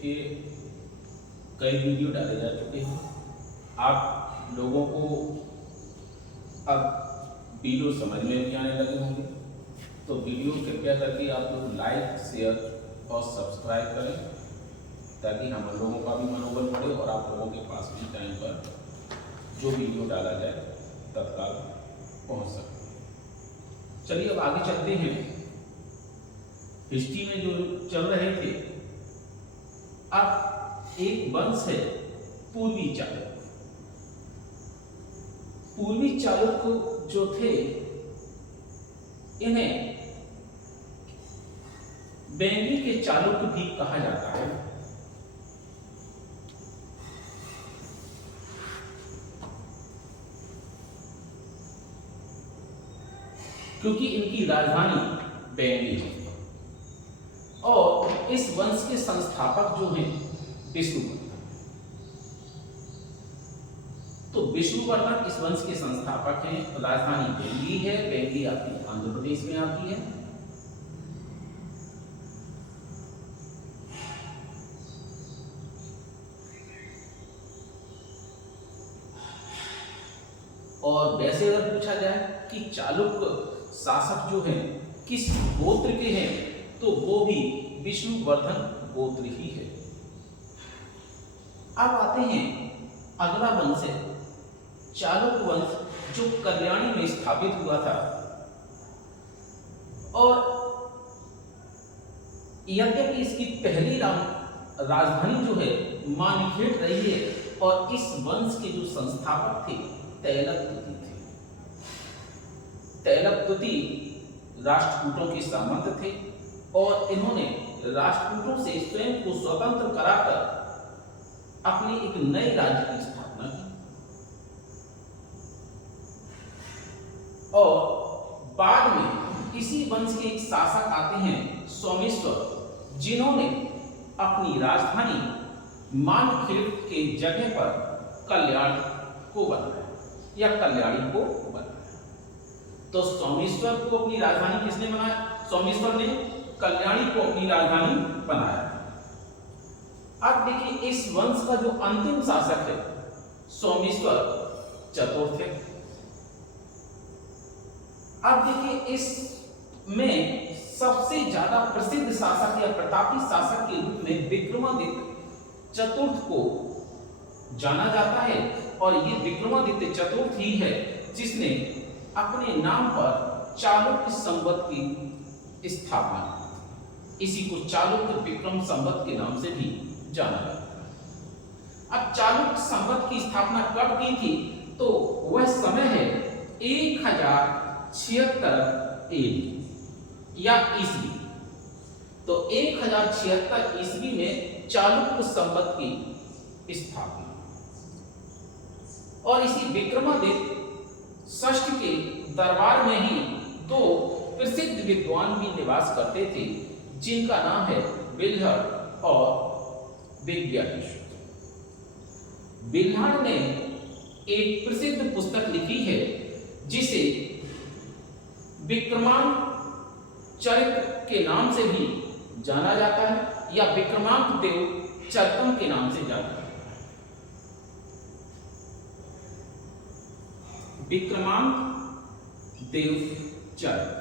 के कई वीडियो डाले जा चुके हैं। आप लोगों को अब वीडियो समझ में भी आने लगे होंगे, तो वीडियो कृपया करके आप लोग लाइक, शेयर और सब्सक्राइब करें ताकि हम लोगों का भी मनोबल बढ़े और आप लोगों के पास भी टाइम पर जो वीडियो डाला जाए तत्काल पहुंच सके। चलिए अब आगे चलते हैं। हिस्ट्री में जो चल रहे थे, अब एक वंश है पूर्वी चालुक्य। पूर्वी चालुक्य जो थे, इन्हें बेंगी के चालुक्य भी कहा जाता है। क्योंकि इनकी राजधानी बेंगी है और इस वंश के संस्थापक जो हैं विष्णुवर्धन। तो विष्णुवर्धन इस वंश के संस्थापक हैं। राजधानी बेंगी है। बेंगी आपकी आंध्र प्रदेश में आती है। और वैसे अगर पूछा जाए कि चालुक्य शासक जो हैं किस गोत्र के हैं, तो वो भी विष्णुवर्धन गोत्र ही है। अब आते हैं अगला वंश है चालुक्य वंश, जो कल्याणी में स्थापित हुआ था। और यद्यपि इसकी पहली राजधानी जो है मानखेड़ रही है, और इस वंश के जो संस्थापक थे तैलपतुति थे। तैलपतुति राष्ट्रकूटों के सामंत थे और इन्होंने राष्ट्रकूटों से स्वयं को स्वतंत्र कराकर अपने एक नए राज्य की स्थापना की। और बाद में इसी वंश के एक शासक आते हैं सोमेश्वर, जिन्होंने अपनी राजधानी मानखेड़ के जगह पर कल्याण को बनाया या कल्याणी को बनाया। तो सोमेश्वर को अपनी राजधानी किसने बनाया? सोमेश्वर ने कल्याणी को अपनी राजधानी बनाया। अब देखिए इस वंश का जो अंतिम शासक है सोमेश्वर चतुर्थ है। अब देखिए इसमें सबसे ज्यादा प्रसिद्ध शासक या प्रतापी शासक के रूप में विक्रमादित्य चतुर्थ को जाना जाता है। और ये विक्रमादित्य चतुर्थ ही है जिसने अपने नाम पर चालुक्य संवत की स्थापना की। इसी को चालुक्य विक्रम संवत के नाम से भी जाना जाता है। अब चालुक्य संवत की स्थापना कब की थी? तो वह समय है 1076 AD या ईस्वी। तो 1076 ईस्वी में चालुक्य संवत की स्थापना। और इसी विक्रमादित्य षष्ठ के दरबार में ही दो प्रसिद्ध विद्वान भी निवास करते थे, जिनका नाम है बिल्हड़ और विज्ञानेश्वर। बिल्हड़ ने एक प्रसिद्ध पुस्तक लिखी है जिसे विक्रमांक चरित्र के नाम से भी जाना जाता है या विक्रमांक देव चरितम के नाम से जाना जाता है। विक्रमांक देव चरित्र।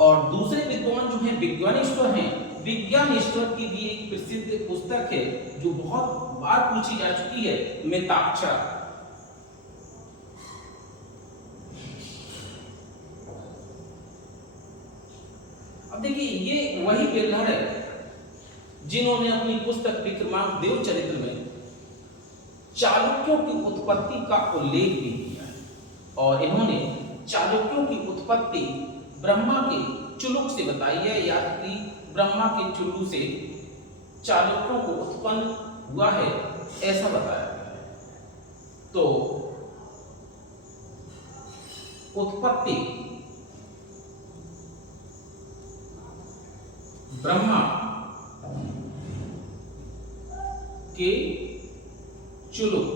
और दूसरे विद्वान जो हैं विज्ञानेश्वर हैं। विज्ञानेश्वर की भी एक प्रसिद्ध पुस्तक है जो बहुत बार पूछी जा चुकी है, मिताक्षर। अब देखिए ये वही बिल्हड़ है जिन्होंने अपनी पुस्तक विक्रमांक देव चरित्र में चालुक्यों की उत्पत्ति का उल्लेख भी किया है। और इन्होंने चालुक्यों की उत्पत्ति ब्रह्मा के चुलुक से बताई है, याद कि ब्रह्मा के चुल्लू से चालुक्यों को उत्पन्न हुआ है, ऐसा बताया गया है। तो उत्पत्ति ब्रह्मा के चुलुक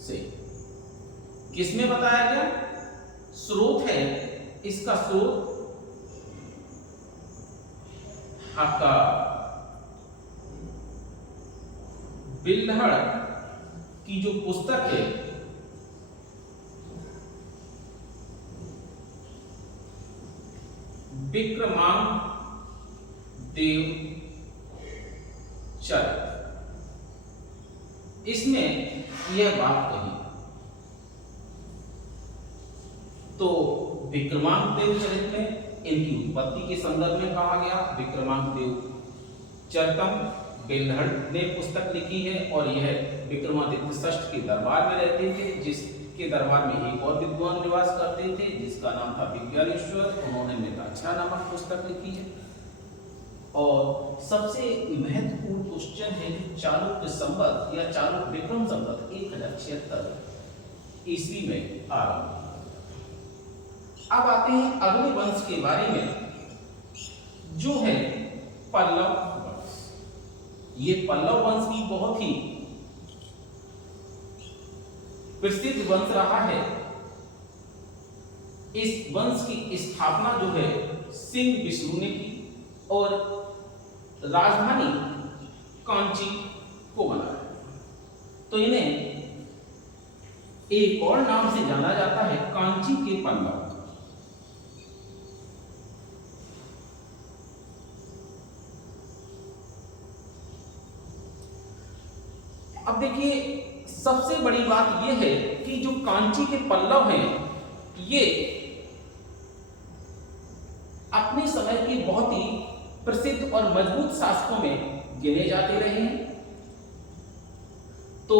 से किसमें बताया गया? स्रोत है इसका स्रोत आपका बिल्हड़ की जो पुस्तक है विक्रमांकदेव चरित, इसमें यह बात कही। तो विक्रमांकदेव चरित में इनकी उत्पत्ति के संदर्भ में कहा गया। विक्रमांकदेव चरितम बिल्हड़ ने पुस्तक लिखी है और यह विक्रमादित्य षष्ठ के दरबार में रहते थे, जिसके दरबार में एक और विद्वान निवास करते थे जिसका नाम था विज्ञानेश्वर। उन्होंने मिताक्षरा नामक पुस्तक लिखी है। और सबसे महत्वपूर्ण क्वेश्चन है कि चालुक्य संवत या चालुक्य विक्रम संवत 1076 ईस्वी में आरंभ। अब आते हैं अगले वंश के बारे में जो है पल्लव वंश। ये पल्लव वंश भी बहुत ही प्रसिद्ध वंश रहा है। इस वंश की स्थापना जो है सिंह विष्णु ने की और राजधानी कांची को बनाया। तो इन्हें एक और नाम से जाना जाता है कांची के पल्लव। अब देखिए सबसे बड़ी बात यह है कि जो कांची के पल्लव हैं ये अपने समय के बहुत ही प्रसिद्ध और मजबूत शासकों में गिने जाते रहे हैं। तो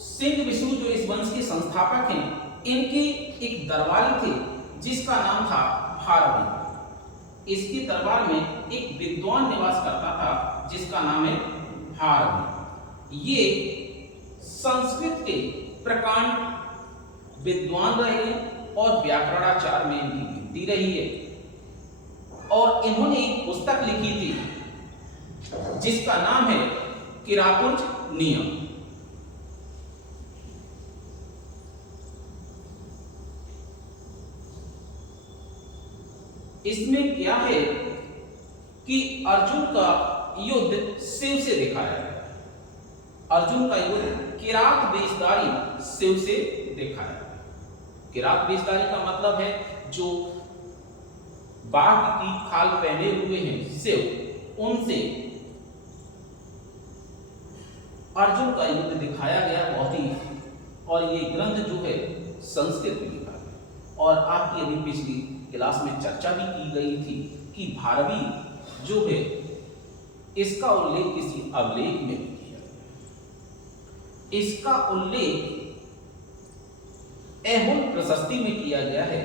सिंह विष्णु जो इस वंश के संस्थापक हैं, इनके एक दरबारी थे जिसका नाम था भारवी। इसके दरबार में एक विद्वान निवास करता था जिसका नाम है भारवी। ये संस्कृत के प्रकांड विद्वान रहे हैं और व्याकरणाचार में इनकी गिनती रही है। और इन्होंने एक पुस्तक लिखी थी जिसका नाम है किरातुर्ज नियम। इसमें क्या है कि अर्जुन का युद्ध शिव से दिखाया है। अर्जुन का युद्ध किरात वेशधारी शिव से दिखाया है। किरात वेशधारी का मतलब है जो बाघ की खाल पहने हुए हैं शिव, उनसे अर्जुन का युद्ध दिखाया गया बहुत ही। और ये ग्रंथ जो है संस्कृत में लिखा है। और आपकी अभी पिछली क्लास में चर्चा भी की गई थी कि भारवी जो है इसका उल्लेख किसी अवलेख में भी किया। इसका उल्लेख ऐहोल प्रशस्ति में किया गया है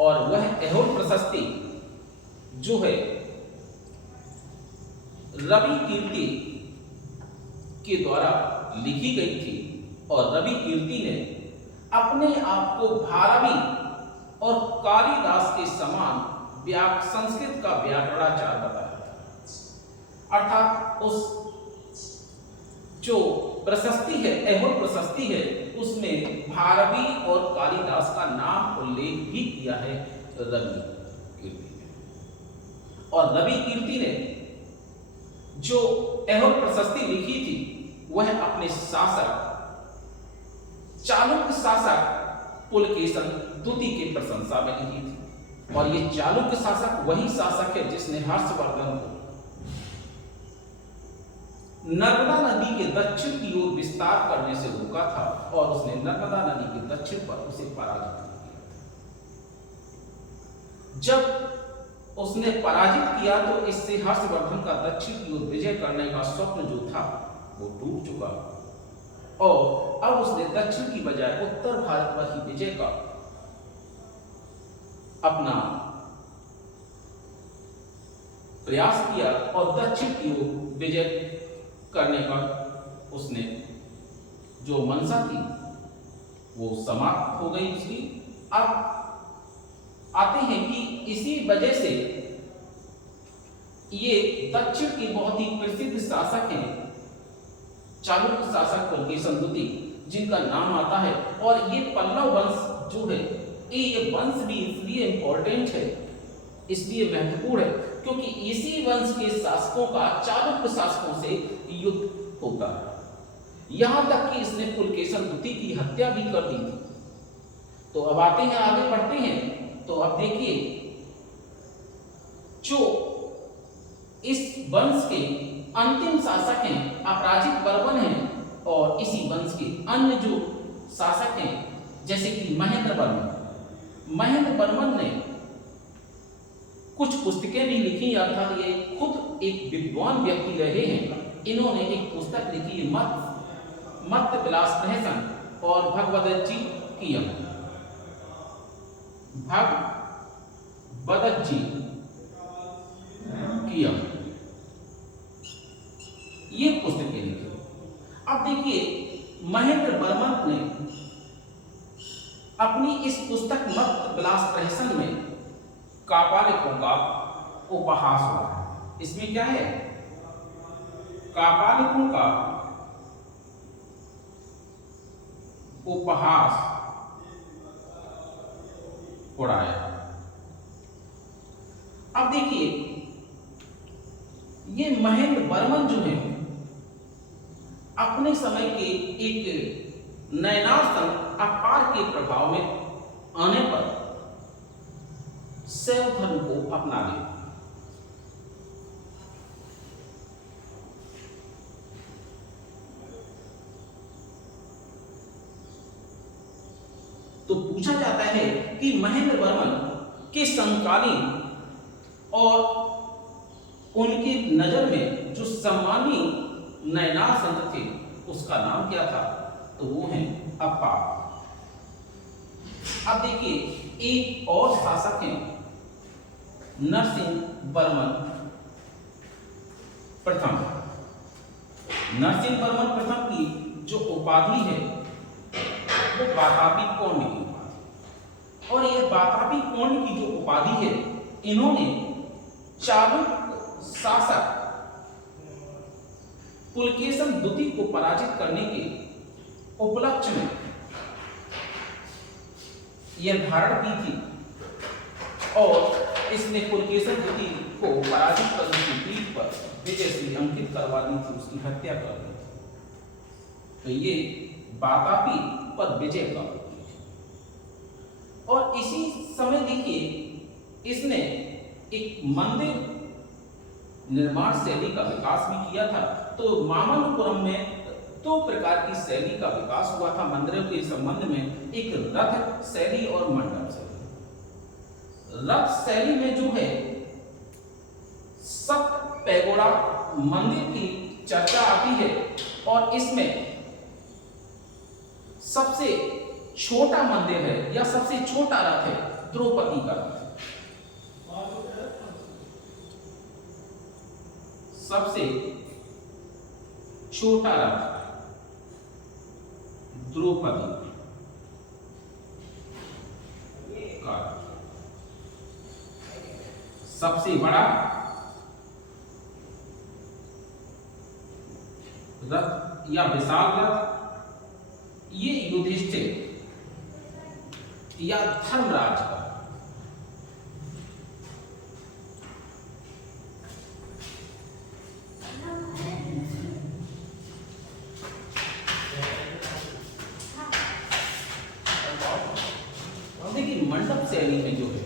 और वह ऐहोल प्रशस्ति जो है रवि कीर्ति के द्वारा लिखी गई थी। और रवि कीर्ति ने अपने आप को भारवी और कालिदास के समान संस्कृत का व्याकरणाचार बताया। अर्थात उस जो प्रशस्ति है, ऐहोल प्रशस्ति है, उसमें भारवी और कालिदास का नाम उल्लेख भी किया है रवि कीर्ति ने। और रवि कीर्ति ने जो ऐहोल प्रशस्ति लिखी थी वह अपने शासक चालुक्य शासक पुलकेशन द्वितीय की प्रशंसा में लिखी थी। और ये चालुक्य शासक वही शासक है जिसने हर्षवर्धन को नर्मदा नदी के दक्षिण की ओर विस्तार करने से रोका था और उसने नर्मदा नदी के दक्षिण पर उसे पराजित किया था। जब उसने पराजित किया तो इससे हर्षवर्धन का दक्षिण की ओर विजय करने का स्वप्न जो था वो टूट चुका और अब उसने दक्षिण की बजाय उत्तर भारत पर ही विजय का अपना प्रयास किया और दक्षिण की ओर विजय करने का उसने जो मंशा थी वो समाप्त हो गई उसकी। अब आते हैं कि इसी वजह से ये दक्षिण के बहुत ही प्रसिद्ध शासक हैं चालुक्य शासक पुलकेशन द्वितीय, जिनका नाम आता है। और ये पल्लव वंश जो है ये वंश भी इसलिए इंपॉर्टेंट है, इसलिए महत्वपूर्ण है क्योंकि इसी वंश के शासकों का चालुक्य शासकों से युद्ध होता है। यहां तक कि इसने पुलकेशन द्वितीय की हत्या भी कर दी थी। तो अब आते हैं, आगे बढ़ते हैं। तो अब देखिए, जो इस वंश के अंतिम शासक हैं अपराजित बर्मन हैं, और इसी वंश के अन्य जो शासक हैं जैसे कि महेंद्र बर्मन ने कुछ पुस्तकें भी लिखी, अर्थात ये खुद एक विद्वान व्यक्ति रहे हैं। इन्होंने एक पुस्तक लिखी मत्त विलास प्रहसन और भगवदज्जी कियम, ये पुस्तकें लिखी। अब देखिए, महेंद्र बर्मन ने अपनी इस पुस्तक मत्त विलास प्रहसन में कापालिकों का उपहास हो रहा है। इसमें क्या है? कापालिकों का उपहास उड़ाया। अब देखिए, ये महेंद्र बर्मन जो है अपने समय के एक नयनार संत अपार के प्रभाव में आने पर शैव धर्म को अपना लिया। तो पूछा जाता है कि महेंद्र बर्मन के समकालीन और उनकी नजर में जो सम्मानीय नयनार संत थे उसका नाम क्या था? तो वो है अपार। अब देखिए, एक और शासक हैं नरसिंह बर्मन प्रथम। नरसिंह बर्मन प्रथम की जो उपाधि है वो वातापी कौंड की उपाधि, और ये वातापी कौंड की जो उपाधि है इन्होंने चालुक्य शासक पुलकेशन द्वितीय को पराजित करने के उपलक्ष्य में यह धारण की थी, और इसने पुलकेशन द्वितीय को पराजित करने की पीठ पर विजयश्री अंकित करवा दी थी, उसकी हत्या कर दी थी। तो ये वातापी पर विजय का, और इसी समय देखिए इसने एक मंदिर निर्माण शैली का विकास भी किया था। तो मामल्लपुरम में दो प्रकार की शैली का विकास हुआ था मंदिरों के संबंध में, एक रथ शैली और मंडप शैली। रथ शैली में जो है सप्त पैगोड़ा मंदिर की चर्चा आती है, और इसमें सबसे छोटा मंदिर है या सबसे छोटा रथ है द्रौपदी का रथ। सबसे छोटा रथ द्रौपदी का, सबसे बड़ा रथ या विशाल रथ ये युधिष्ठिर या धर्मराज का। देखिए, मंडप शैली में जो है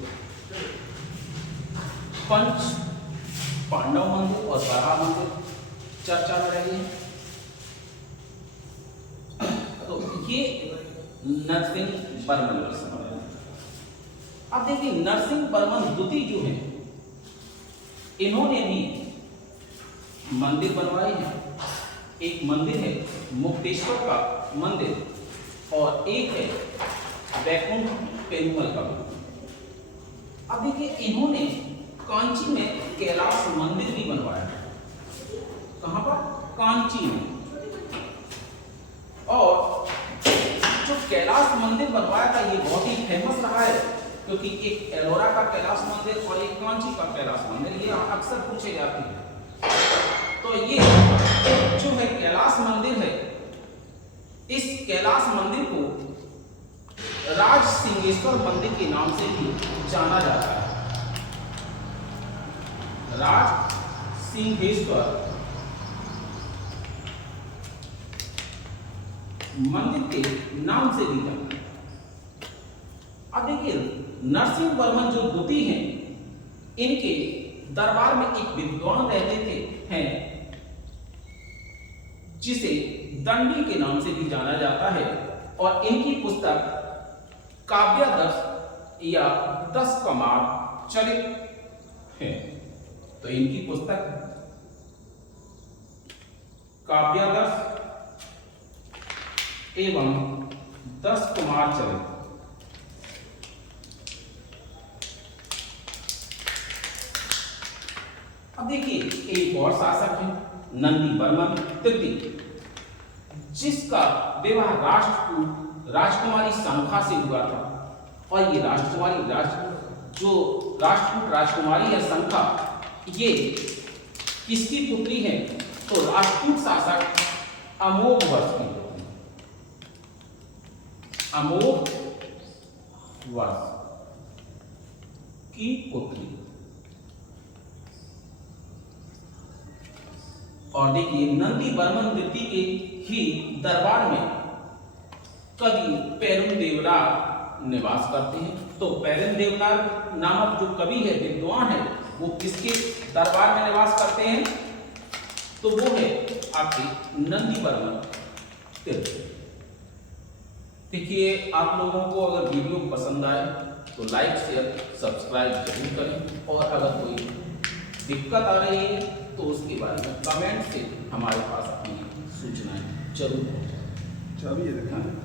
पंच पांडव मंदिर और बराह मंदिर चर्चा में रही है। तो ये नरसिंह बर्मन के समय। अब देखिए, नरसिंह बर्मन द्वितीय जो है इन्होंने भी मंदिर बनवाए हैं। एक मंदिर है मुक्तेश्वर का मंदिर, और एक है वैकुंठ पेरुमल का मंदिर। अब देखिए, इन्होंने कांची में कैलाश मंदिर भी बनवाया है। कहां पर? कांची में। और जो कैलाश मंदिर बनवाया था ये बहुत ही फेमस रहा है, क्योंकि एक एलोरा का कैलाश मंदिर और एक कांची का कैलाश मंदिर ये अक्सर पूछे जाते हैं। तो ये जो है कैलाश मंदिर है, इस कैलाश मंदिर को राज सिंहेश्वर मंदिर के नाम से भी जाना जाता है। राज सिंहेश्वर मंदिर के नाम से भी जाना। अब देखिए नरसिंह वर्मन जो द्वितीय हैं, इनके दरबार में एक विद्वान रहते थे हैं जिसे दंडी के नाम से भी जाना जाता है, और इनकी पुस्तक काव्यादर्श या 10 कमार चरित है। तो इनकी पुस्तक काव्यादर्श एवं 10 कुमार चरित। अब देखिए एक और शासक है नंदी वर्मन तृतीय, जिसका विवाह राजकुमारी शंखा से हुआ था। और ये राष्ट्रकूट राजकुमारी है शंखा, ये किसकी पुत्री है? तो राजपूत शासक अमोघ वर्ष की, अमोघ वर्ष की पुत्री। और देखिए नंदी वर्मन द्वितीय के ही दरबार में कवि पेरुन देवनार निवास करते हैं। तो पेरुन देवनार नामक जो कवि है, विद्वान है, वो किसके दरबार में निवास करते हैं? तो वो है आपके नंदी वर्मन तृतीय। देखिए आप लोगों को अगर वीडियो पसंद आए तो लाइक शेयर सब्सक्राइब जरूर करें, और अगर कोई दिक्कत आ रही है तो उसके बारे में कमेंट से हमारे पास अपनी सूचनाएं जरूर पहुंचाएं।